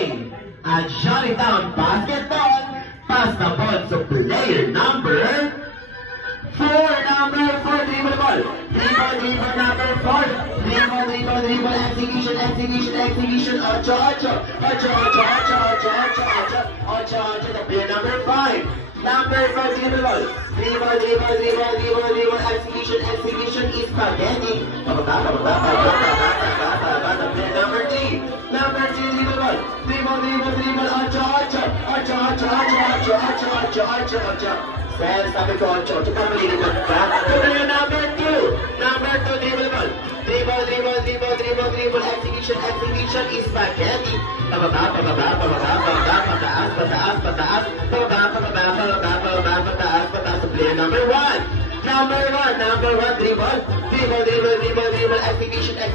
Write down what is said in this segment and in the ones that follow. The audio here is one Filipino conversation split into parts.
playing at Johnnytown Basketball. Pass the ball to player number 4. Number 4, dribble the ball. Dribble, number 4. Dribble, execution. Ocho, the player number 5. Number 5, dribble the ball. Dribble, execution is spaghetti. The player number 3. Number 3, dribble the ball. Dribble, ocho. Sabi ko, ocho, pamilin ko pa. Player number 2. Number 2, dribble the ball. Dribble, execution is spaghetti. Pataas, player number 1. Number 1, dribble, execution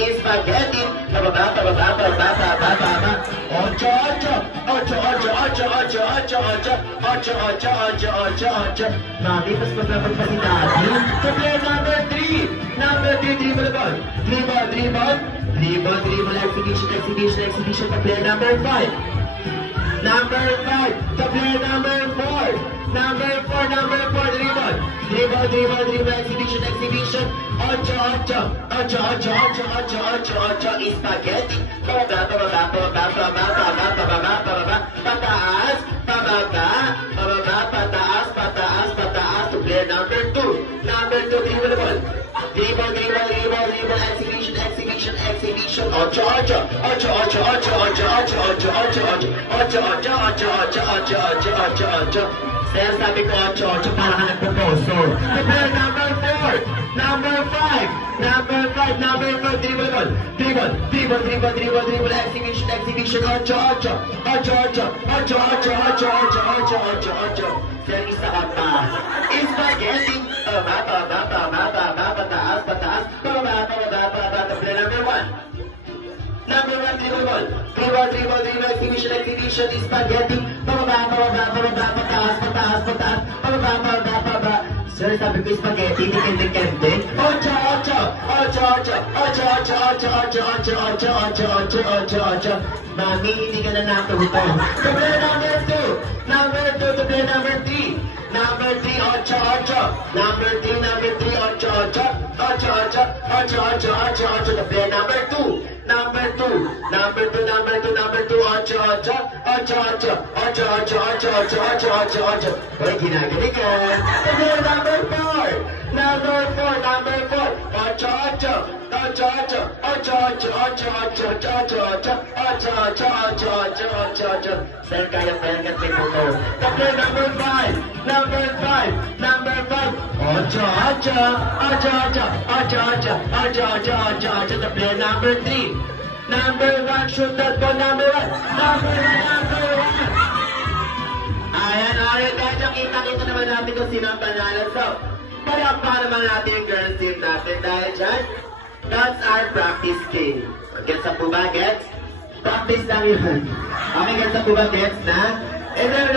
is spaghetti. Ocho. Nalipas pa si Daddy. To player number 3. Number 3, dribble the ball. Dribble, execution to player number 5. Number 5, to player number 4. Number 4, dribble, exhibition. Ocho, is spaghetti. Pataas, to player number 2. Number 2, dribble the ball. Dribble, exhibition. Ocho. Sabi ko, ocho, para ka nagpo-poso. Player number 4. Number 5, dribble ball. Dribble, exhibition. Ocho. Then isa ka pa. Spaghetti. Pataas. Player number 1. Number 1, dribble ball. Dribble, exhibition is spaghetti. Pataas. Sir, sabi ko spaghetti, dikende. Ocho. Mami, hindi ka na natuto. To player number 2. Number 2, to player number 3. Number 3, ocho. Number 3, ocho. To player number 2. Number 2, ocho. Hoy, ginagaling ka. Player number 4. Number 4, ocho. Sir, kaya kasi mo to. Player number 5. Number 5. Ocho. The player number 3. Number 1, shoot that ball. Number 1. Ayan, alright guys, kita naman natin kung sino ang panalo. So, palakpakan naman natin yung girls team natin dahil dyan, that's our practice game. Gets up po ba, gets? Practice lang yun. Okay, gets up po ba, gets na? And then,